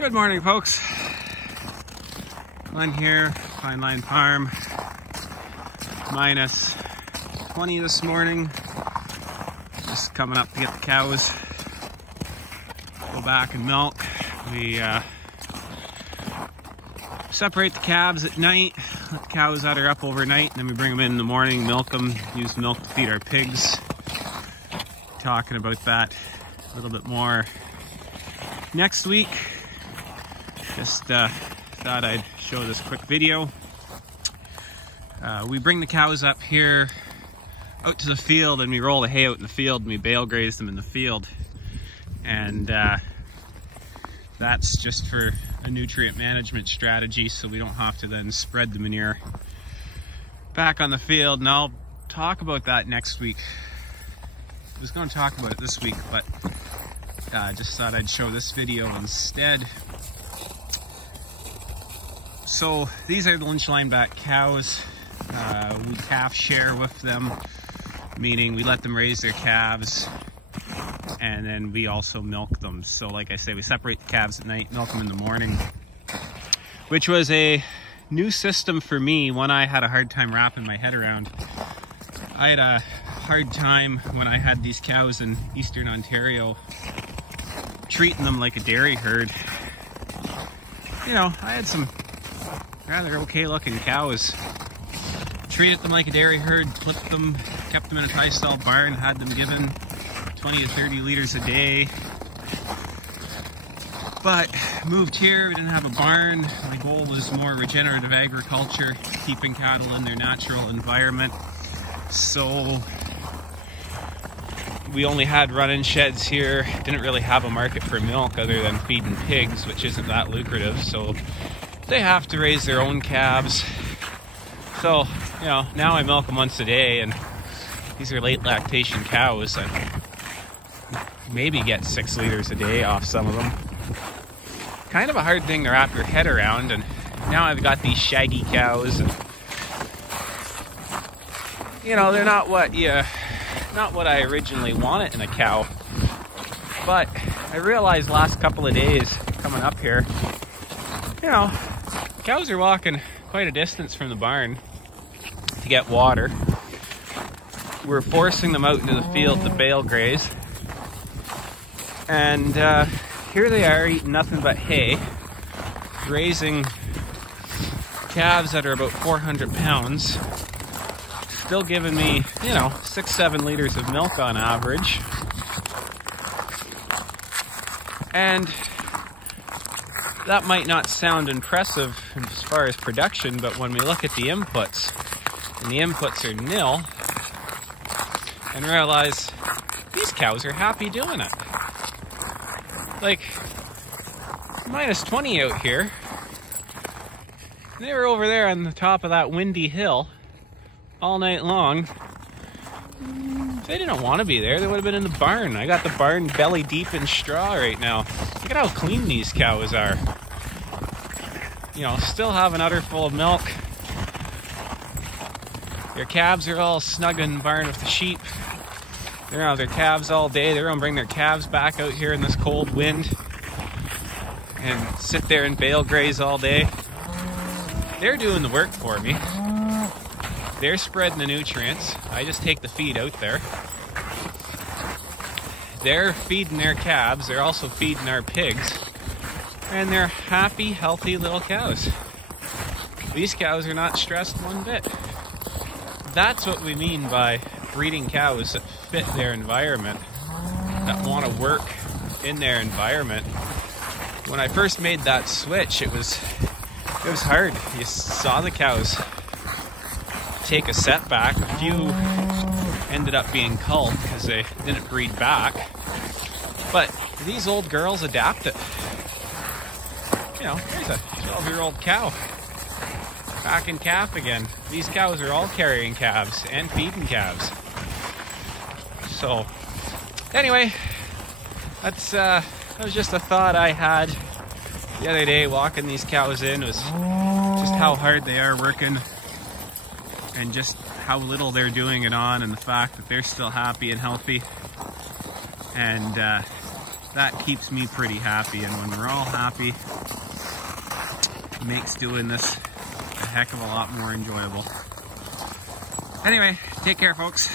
Good morning, folks. Glenn here, Fine Line Farm. Minus 20 this morning. Just coming up to get the cows. Go back and milk. We separate the calves at night, let the cows that are up overnight, and then we bring them in the morning, milk them, use milk to feed our pigs. Talking about that a little bit more next week. Just thought I'd show this quick video. We bring the cows up here out to the field and we roll the hay out in the field and we bale graze them in the field. And that's just for a nutrient management strategy so we don't have to then spread the manure back on the field. And I'll talk about that next week. I was going to talk about it this week, but just thought I'd show this video instead. So these are the Lynch lineback cows. We calf share with them, meaning we let them raise their calves and then we also milk them. So like I say, we separate the calves at night, milk them in the morning, which was a new system for me, one I had a hard time wrapping my head around. I had a hard time when I had these cows in Eastern Ontario, treating them like a dairy herd. You know, I had some rather okay looking cows. Treated them like a dairy herd, flipped them, kept them in a tie-stall barn, had them given 20 to 30 liters a day. But moved here, we didn't have a barn. My goal was more regenerative agriculture, keeping cattle in their natural environment. So we only had run-in sheds here, didn't really have a market for milk other than feeding pigs, which isn't that lucrative. So they have to raise their own calves. So, you know, now I milk them once a day, and these are late lactation cows. I maybe get 6 liters a day off some of them. Kind of a hard thing to wrap your head around, and now I've got these shaggy cows, and you know, they're not what I originally wanted in a cow. But I realized last couple of days coming up here, you know, cows are walking quite a distance from the barn to get water. We're forcing them out into the field to bale graze. And here they are eating nothing but hay, raising calves that are about 400 pounds, still giving me, you know, 6-7 liters of milk on average. And that might not sound impressive as far as production, but when we look at the inputs, and the inputs are nil, and realize these cows are happy doing it. Like, minus 20 out here. They were over there on the top of that windy hill all night long. If they didn't want to be there, they would have been in the barn. I got the barn belly deep in straw right now. Look at how clean these cows are. You know, still have an udder full of milk. Their calves are all snug in the barn with the sheep. They're out their calves all day. They're gonna bring their calves back out here in this cold wind and sit there and bale graze all day. They're doing the work for me. They're spreading the nutrients. I just take the feed out there. They're feeding their calves. They're also feeding our pigs. And they're happy, healthy little cows. These cows are not stressed one bit. That's what we mean by breeding cows that fit their environment, that want to work in their environment. When I first made that switch, it was hard. You saw the cows take a setback. A few ended up being culled because they didn't breed back. But these old girls adapt it. You know, here's a 12-year-old cow back in calf again. These cows are all carrying calves and feeding calves. So anyway, that was just a thought I had the other day walking these cows in. It was just how hard they are working and just how little they're doing it on, and the fact that they're still happy and healthy. And that keeps me pretty happy. And when we're all happy, it makes doing this a heck of a lot more enjoyable. Anyway, take care, folks.